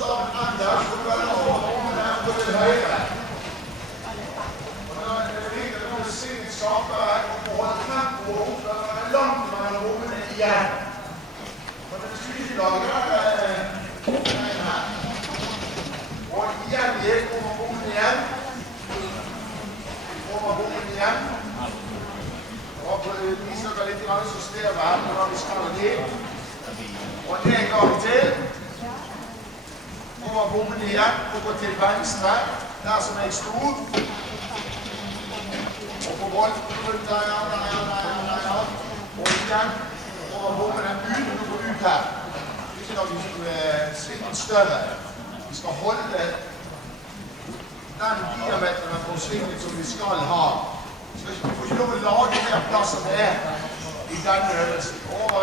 bokstaven Anders, så går den over bommen her på til høyre. Og da er det viktig at du ser litt skarpere og holde tempoet opp, for det er langt mellom bommene igjen. Og det er skytelaget her. Og igjen gikk over bommen igjen. Over bommen igjen. Og viser dere litt systemet her, hvordan vi skal til. Og en gang til. Over bommen igjen, og gå til venstre, der som jeg sto. Og på bolten rundt der, og igjen over bommene ut, og gå ut her. Ikke noe svikt større. Vi skal holde den diameteren på svinget som vi skal ha. Vi får ikke lov å lage mer plass enn det er i denne øvelsen. Over